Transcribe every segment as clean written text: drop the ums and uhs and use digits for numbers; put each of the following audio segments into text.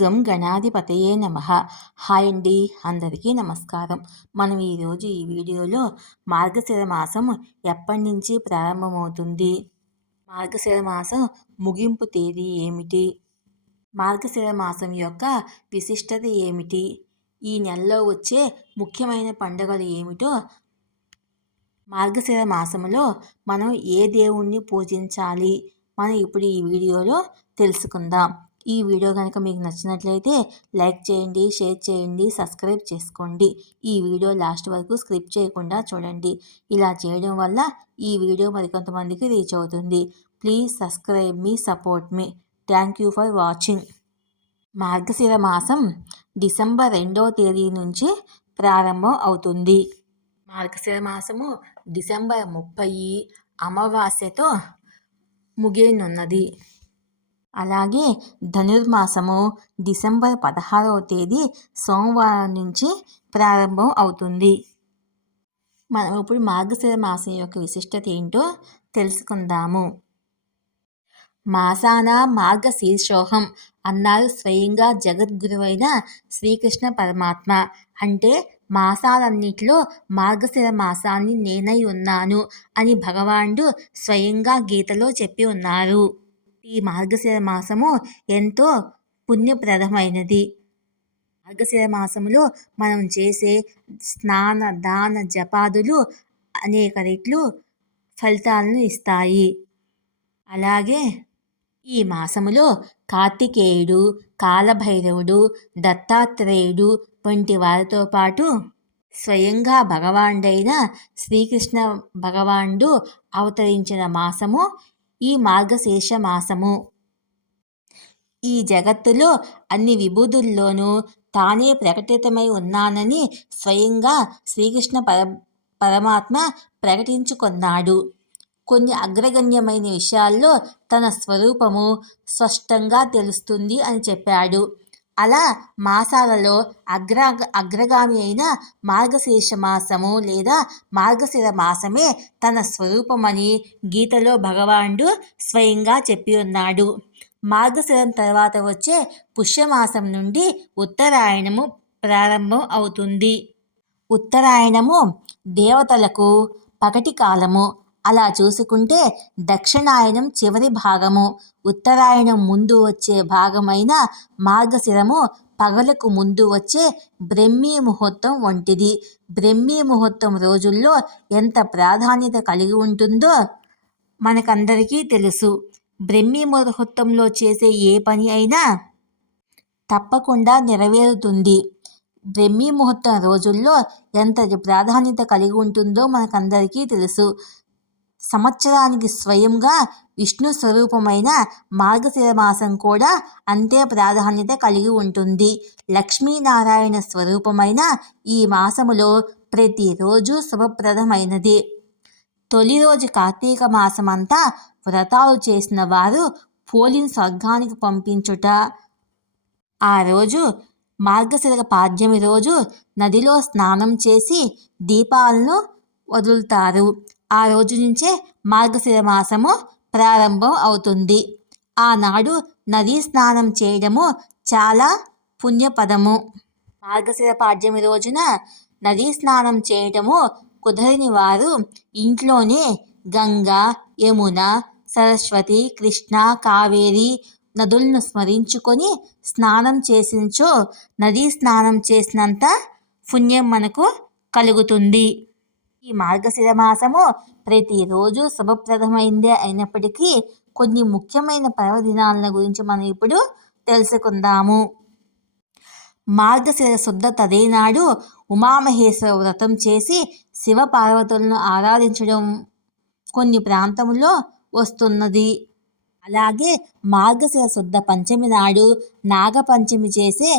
గం గణాధిపతయే నమః. హాయ్ అండి, అందరికీ నమస్కారం. మనం ఈరోజు ఈ వీడియోలో మార్గశిర మాసం ఎప్పటి నుంచి ప్రారంభమవుతుంది, మార్గశిర మాసం ముగింపు తేదీ ఏమిటి, మార్గశిర మాసం యొక్క విశిష్టత ఏమిటి, ఈ నెలలో వచ్చే ముఖ్యమైన పండుగలు ఏమిటో, మార్గశిర మాసంలో మనం ఏ దేవుణ్ణి పూజించాలి, మనం ఇప్పుడు ఈ వీడియోలో తెలుసుకుందాం. ఈ వీడియో కనుక మీకు నచ్చినట్లయితే లైక్ చేయండి, షేర్ చేయండి, సబ్స్క్రైబ్ చేసుకోండి. ఈ వీడియో లాస్ట్ వరకు స్కిప్ చేయకుండా చూడండి. ఇలా చేయడం వల్ల ఈ వీడియో మరికొంతమందికి రీచ్ అవుతుంది. Please subscribe me, support me. Thank you for watching. Margashira మాసం డిసెంబర్ 2వ తేదీ నుంచి ప్రారంభం అవుతుంది. మార్గశిర మాసము డిసెంబర్ 30 అమావాస్యతో ముగియనున్నది. అలాగే ధనుర్మాసము డిసెంబర్ 16వ తేదీ సోమవారం నుంచి ప్రారంభం అవుతుంది. మనం ఇప్పుడు మార్గశిర మాసం యొక్క విశిష్టత ఏంటో తెలుసుకుందాము. మాసాన మార్గశీర్షోహం అన్నారు స్వయంగా జగద్గురువైన శ్రీకృష్ణ పరమాత్మ. అంటే మాసాలన్నిటిలో మార్గశిర మాసాన్ని నేనై ఉన్నాను అని భగవానుడు స్వయంగా గీతలో చెప్పి ఉన్నారు. ఈ మార్గశిర మాసము ఎంతో పుణ్యప్రదమైనది. మార్గశిర మాసములో మనం చేసే స్నాన దాన జపాదులు అనేక రెట్లు ఫలితాలను ఇస్తాయి. అలాగే ఈ మాసములో కార్తికేయుడు, కాలభైరవుడు, దత్తాత్రేయుడు వంటి వారితో పాటు స్వయంగా భగవానుడైన శ్రీకృష్ణ భగవానుడు అవతరించిన మాసము ఈ మార్గశీర్ష మాసము. ఈ జగత్తులో అన్ని విభూతుల్లోనూ తానే ప్రకటితమై ఉన్నానని స్వయంగా శ్రీకృష్ణ పరమాత్మ ప్రకటించుకున్నాడు. కొన్ని అగ్రగణ్యమైన విషయాల్లో తన స్వరూపము స్పష్టంగా తెలుస్తుంది అని చెప్పాడు. అలా మాసాలలో అగ్రగామి అయిన మార్గశీర్ష మాసము లేదా మార్గశిర మాసమే తన స్వరూపమని గీతలో భగవానుడు స్వయంగా చెప్పి ఉన్నాడు. మార్గశిరం తర్వాత వచ్చే పుష్యమాసం నుండి ఉత్తరాయణము ప్రారంభం అవుతుంది. ఉత్తరాయణము దేవతలకు పగటి కాలము. అలా చూసుకుంటే దక్షిణాయనం చివరి భాగము. ఉత్తరాయణం ముందు వచ్చే భాగమైన మార్గశిరము పగలకు ముందు వచ్చే బ్రహ్మీ ముహూర్తం వంటిది. బ్రహ్మీ ముహూర్తం రోజుల్లో ఎంత ప్రాధాన్యత కలిగి ఉంటుందో మనకందరికీ తెలుసు. బ్రహ్మీ ముహూర్తంలో చేసే ఏ పని అయినా తప్పకుండా నెరవేరుతుంది. బ్రహ్మీ ముహూర్తం రోజుల్లో ఎంత ప్రాధాన్యత కలిగి ఉంటుందో మనకందరికీ తెలుసు. సంవత్సరానికి స్వయంగా విష్ణు స్వరూపమైన మార్గశిర మాసం కూడా అంతే ప్రాధాన్యత కలిగి ఉంటుంది. లక్ష్మీనారాయణ స్వరూపమైన ఈ మాసములో ప్రతిరోజు శుభప్రదమైనది. తొలి రోజు కార్తీక మాసమంతా వ్రతాలు చేసిన వారు పోలిని స్వర్గానికి పంపించుట. ఆ రోజు మార్గశిర పాడ్యమి రోజు నదిలో స్నానం చేసి దీపాలను వదులుతారు. ఆ రోజు నుంచే మార్గశిర మాసము ప్రారంభం అవుతుంది. ఆనాడు నదీ స్నానం చేయడము చాలా పుణ్యపదము. మార్గశిర పాడ్యమి రోజున నదీ స్నానం చేయటము కుదరని వారు ఇంట్లోనే గంగా, యమున, సరస్వతి, కృష్ణ, కావేరి నదులను స్మరించుకొని స్నానం చేసినచో నదీ స్నానం చేసినంత పుణ్యం మనకు కలుగుతుంది. ఈ మార్గశిర మాసము ప్రతిరోజు శుభప్రదమైందే అయినప్పటికీ కొన్ని ముఖ్యమైన పర్వదినాల గురించి మనం ఇప్పుడు తెలుసుకుందాము. మార్గశిర శుద్ధ తదేనాడు ఉమామహేశ్వర వ్రతం చేసి శివపార్వతులను ఆరాధించడం కొన్ని ప్రాంతంలో వస్తున్నది. అలాగే మార్గశిర శుద్ధ పంచమి నాడు నాగపంచమి చేసే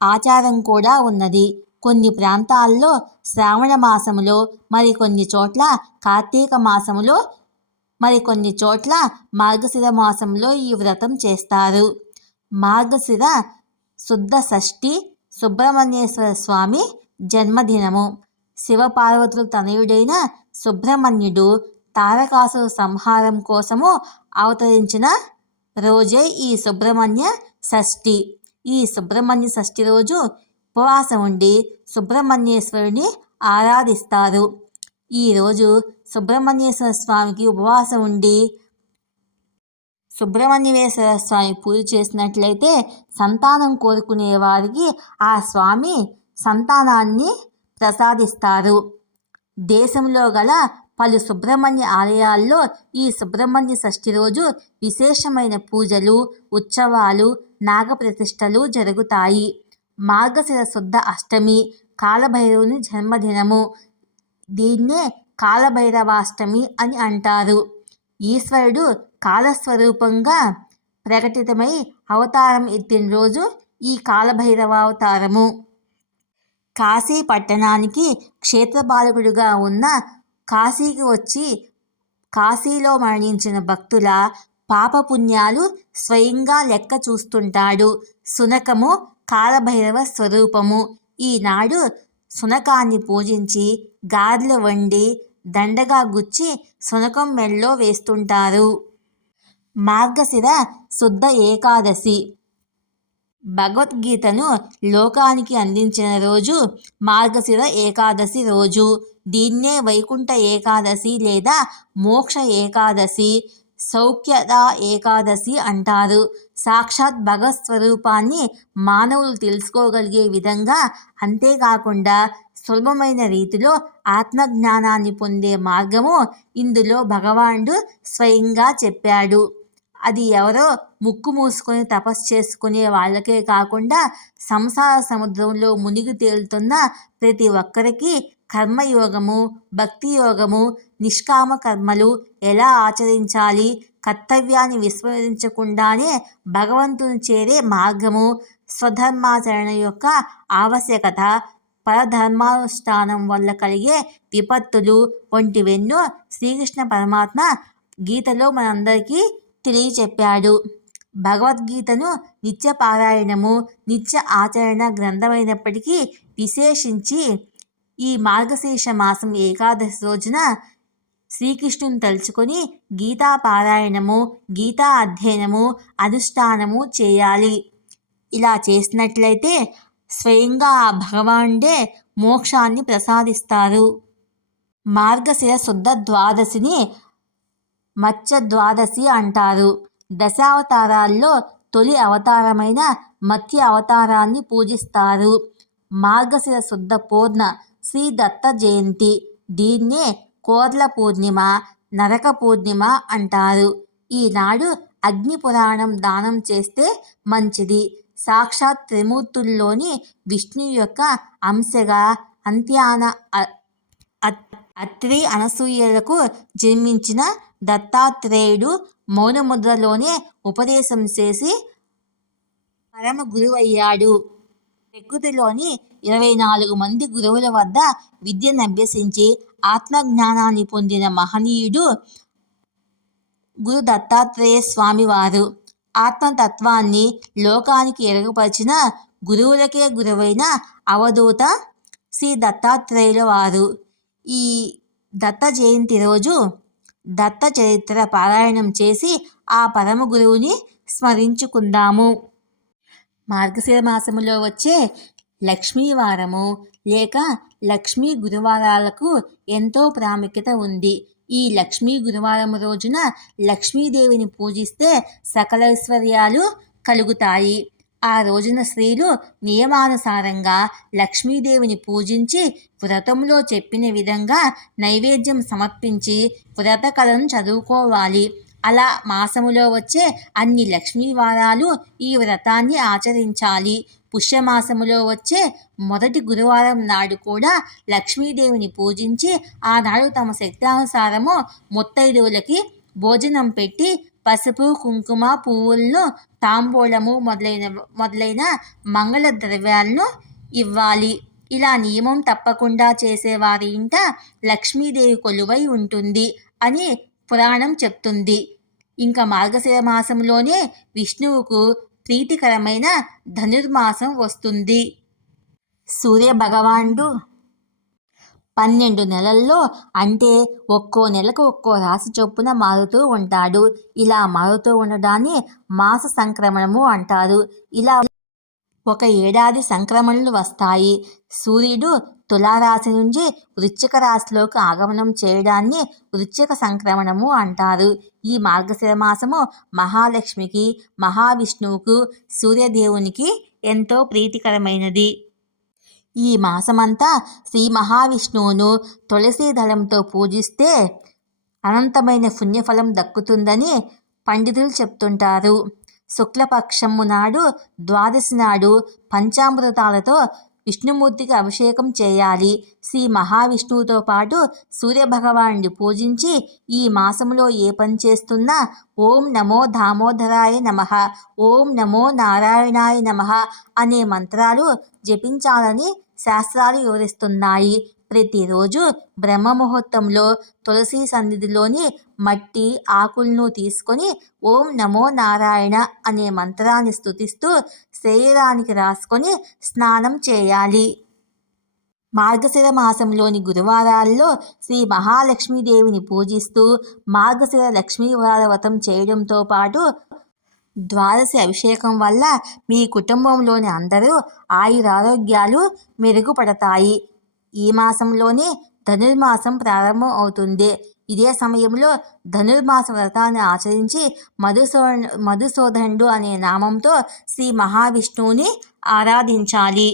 ఆచారం కూడా ఉన్నది. కొన్ని ప్రాంతాల్లో శ్రావణ మాసములో, మరికొన్ని చోట్ల కార్తీక మాసములో, మరికొన్ని చోట్ల మార్గశిర మాసంలో ఈ వ్రతం చేస్తారు. మార్గశిర శుద్ధ షష్ఠి సుబ్రహ్మణ్యేశ్వర స్వామి జన్మదినము. శివపార్వతుల తనయుడైన సుబ్రహ్మణ్యుడు తారకాసుర సంహారం కోసము అవతరించిన రోజే ఈ సుబ్రహ్మణ్య షష్ఠి. ఈ సుబ్రహ్మణ్య షష్ఠి రోజు ఉపవాసం ఉండి సుబ్రహ్మణ్యేశ్వరుని ఆరాధిస్తారు. ఈరోజు సుబ్రహ్మణ్యేశ్వర స్వామికి ఉపవాసం ఉండి సుబ్రహ్మణ్యేశ్వర స్వామి పూజ చేసినట్లయితే సంతానం కోరుకునే వారికి ఆ స్వామి సంతానాన్ని ప్రసాదిస్తారు. దేశంలో గల పలు సుబ్రహ్మణ్య ఆలయాల్లో ఈ సుబ్రహ్మణ్య షష్ఠి రోజు విశేషమైన పూజలు, ఉత్సవాలు, నాగప్రతిష్టలు జరుగుతాయి. మార్గశిర శుద్ధ అష్టమి కాలభైరవుని జన్మదినము. దీన్నే కాలభైరవాష్టమి అని అంటారు. ఈశ్వరుడు కాలస్వరూపంగా ప్రకటితమై అవతారం ఎత్తిన రోజు ఈ కాలభైరవావతారము. కాశీ పట్టణానికి క్షేత్రపాలకుడిగా ఉన్న కాశీకి వచ్చి కాశీలో మరణించిన భక్తుల పాపపుణ్యాలు స్వయంగా లెక్క చూస్తుంటాడు. శునకము కాలభైరవ స్వరూపము. ఈనాడు శునకాన్ని పూజించి గారెలు వండి దండగా గుచ్చి శునకం మెడలో వేస్తుంటారు. మార్గశిర శుద్ధ ఏకాదశి భగవద్గీతను లోకానికి అందించిన రోజు మార్గశిర ఏకాదశి రోజు. దీన్నే వైకుంఠ ఏకాదశి లేదా మోక్ష ఏకాదశి, సౌఖ్యద ఏకాదశి అంటారు. సాక్షాత్ భగవత్ స్వరూపాన్ని మానవులు తెలుసుకోగలిగే విధంగా, అంతేకాకుండా సులభమైన రీతిలో ఆత్మజ్ఞానాన్ని పొందే మార్గము ఇందులో భగవానుడు స్వయంగా చెప్పాడు. అది ఎవరో ముక్కు మూసుకొని తపస్సు చేసుకునే వాళ్ళకే కాకుండా సంసార సముద్రంలో మునిగి తేలుతున్న ప్రతి ఒక్కరికి కర్మయోగము, భక్తి యోగము, నిష్కామ కర్మలు ఎలా ఆచరించాలి, కర్తవ్యాన్ని విస్మరించకుండానే భగవంతుని చేరే మార్గము, స్వధర్మాచరణ యొక్క ఆవశ్యకత, పరధర్మానుష్ఠానం వల్ల కలిగే విపత్తులు వంటివెన్నో శ్రీకృష్ణ పరమాత్మ గీతలో మనందరికీ తెలియచెప్పాడు. భగవద్గీతను నిత్య పారాయణము, నిత్య ఆచరణ గ్రంథమైనప్పటికీ విశేషించి ఈ మార్గశీర్ష మాసం ఏకాదశి రోజున శ్రీకృష్ణుని తలుచుకొని గీతా పారాయణము, గీతా అధ్యయనము, అనుష్ఠానము చేయాలి. ఇలా చేసినట్లయితే స్వయంగా ఆ భగవానుడే మోక్షాన్ని ప్రసాదిస్తారు. మార్గశిర శుద్ధ ద్వాదశిని మత్స్య ద్వాదశి అంటారు. దశావతారాల్లో తొలి అవతారమైన మత్స్య అవతారాన్ని పూజిస్తారు. మార్గశిర శుద్ధ పూర్ణ శ్రీ దత్త జయంతి. దీన్నే కోర్ల పూర్ణిమ, నరక పూర్ణిమ అంటారు. ఈనాడు అగ్ని పురాణం దానం చేస్తే మంచిది. సాక్షాత్ త్రిమూర్తుల్లోని విష్ణు యొక్క అంశగా అంత్యాన అత్రి అనసూయలకు జన్మించిన దత్తాత్రేయుడు మౌనముద్రలోనే ఉపదేశం చేసి పరమ గురువయ్యాడు. ప్రకృతిలోని 24 మంది గురువుల వద్ద విద్యను అభ్యసించి ఆత్మజ్ఞానాన్ని పొందిన మహనీయుడు గురు దత్తాత్రేయ స్వామివారు. ఆత్మతత్వాన్ని లోకానికి ఎరగపరిచిన గురువులకే గురువైన అవధూత శ్రీ దత్తాత్రేయుల వారు. ఈ దత్త జయంతి రోజు దత్త చరిత్ర పారాయణం చేసి ఆ పరమ గురువుని స్మరించుకుందాము. మార్గశిర మాసములో వచ్చే లక్ష్మీవారము లేక లక్ష్మీ గురువారాలకు ఎంతో ప్రాముఖ్యత ఉంది. ఈ లక్ష్మీ గురువారం రోజున లక్ష్మీదేవిని పూజిస్తే సకల ఐశ్వర్యాలు కలుగుతాయి. ఆ రోజున స్త్రీలు నియమానుసారంగా లక్ష్మీదేవిని పూజించి వ్రతంలో చెప్పిన విధంగా నైవేద్యం సమర్పించి వ్రత కథను చదువుకోవాలి. అలా మాసములో వచ్చే అన్ని లక్ష్మీవారాలు ఈ వ్రతాన్ని ఆచరించాలి. పుష్యమాసములో వచ్చే మొదటి గురువారం నాడు కూడా లక్ష్మీదేవిని పూజించి ఆనాడు తమ శక్తానుసారము ముత్తైదువులకి భోజనం పెట్టి పసుపు, కుంకుమ, పువ్వులను, తాంబూలము మొదలైన మంగళ ద్రవ్యాలను ఇవ్వాలి. ఇలా నియమం తప్పకుండా చేసేవారి ఇంట లక్ష్మీదేవి కొలువై ఉంటుంది అని పురాణం చెప్తుంది. ఇంకా మార్గశిర మాసంలోనే విష్ణువుకు ప్రీతికరమైన ధనుర్మాసం వస్తుంది. సూర్య భగవానుడు 12 నెలల్లో అంటే ఒక్కో నెలకు ఒక్కో రాశి చొప్పున మారుతూ ఉంటాడు. ఇలా మారుతూ ఉండడాన్ని మాస సంక్రమణము అంటారు. ఇలా ఒక ఏడాది సంక్రమణలు వస్తాయి. సూర్యుడు తులారాశి నుంచి వృశ్చిక రాశిలోకి ఆగమనం చేయడాన్ని వృశ్చిక సంక్రమణము అంటారు. ఈ మార్గశిర మాసము మహాలక్ష్మికి, మహావిష్ణువుకు, సూర్యదేవునికి ఎంతో ప్రీతికరమైనది. ఈ మాసమంతా శ్రీ మహావిష్ణువును తులసి దళంతో పూజిస్తే అనంతమైన పుణ్యఫలం దక్కుతుందని పండితులు చెప్తుంటారు. శుక్లపక్షము నాడు ద్వాదశి నాడు పంచామృతాలతో విష్ణుమూర్తికి అభిషేకం చేయాలి. శ్రీ మహావిష్ణువుతో పాటు సూర్యభగవానుడి పూజించి ఈ మాసంలో ఏ పని చేస్తున్నా ఓం నమో దామోదరాయ నమః, ఓం నమో నారాయణాయ నమః అనే మంత్రాలు జపించాలని శాస్త్రాలు వివరిస్తున్నాయి. ప్రతిరోజు బ్రహ్మముహూర్తంలో తులసి సన్నిధిలోని మట్టి ఆకులను తీసుకొని ఓం నమో నారాయణ అనే మంత్రాన్ని స్తుతిస్తూ శరీరానికి రాసుకొని స్నానం చేయాలి. మార్గశిర మాసంలోని గురువారాల్లో శ్రీ మహాలక్ష్మీదేవిని పూజిస్తూ మార్గశిర లక్ష్మీ వ్రతం చేయడంతో పాటు ద్వాదశి అభిషేకం వల్ల మీ కుటుంబంలోని అందరూ ఆయురారోగ్యాలు మెరుగుపడతాయి. ఈ మాసంలోనే ధనుర్మాసం ప్రారంభం అవుతుంది. ఇదే సమయంలో ధనుర్మాస వ్రతాన్ని ఆచరించి మధుసూదనుడు అనే నామంతో శ్రీ మహావిష్ణువుని ఆరాధించాలి.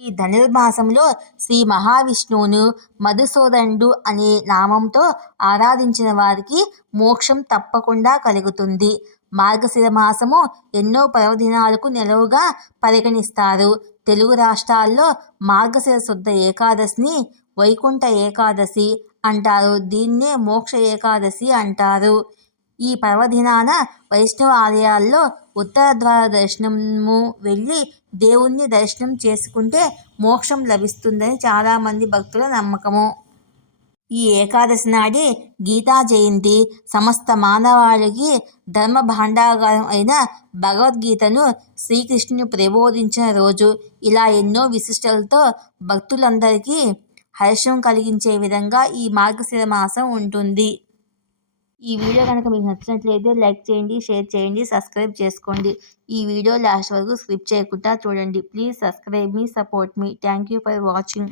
ఈ ధనుర్మాసంలో శ్రీ మహావిష్ణువును మధుసూదనుడు అనే నామంతో ఆరాధించిన వారికి మోక్షం తప్పకుండా కలుగుతుంది. మార్గశిర మాసము ఎన్నో పర్వదినాలకు నెలవుగా పరిగణిస్తారు. తెలుగు రాష్ట్రాల్లో మార్గశిర శుద్ధ ఏకాదశిని వైకుంఠ ఏకాదశి అంటారు. దీన్నే మోక్ష ఏకాదశి అంటారు. ఈ పర్వదినాన వైష్ణవ ఆలయాల్లో ఉత్తర ద్వార దర్శనము వెళ్ళి దేవుణ్ణి దర్శనం చేసుకుంటే మోక్షం లభిస్తుందని చాలామంది భక్తుల నమ్మకము. ఈ ఏకాదశి నాడే గీతా జయంతి. సమస్త మానవాళికి ధర్మ భాండాగారం అయిన భగవద్గీతను శ్రీకృష్ణుని ప్రబోధించిన రోజు. ఇలా ఎన్నో విశిష్టలతో భక్తులందరికీ హర్షం కలిగించే విధంగా ఈ మార్గశిర మాసం ఉంటుంది. ఈ వీడియో కనుక మీకు నచ్చినట్లయితే లైక్ చేయండి, షేర్ చేయండి, సబ్స్క్రైబ్ చేసుకోండి. ఈ వీడియో లాస్ట్ వరకు స్కిప్ చేయకుండా చూడండి. Please subscribe me, support me. Thank you for watching.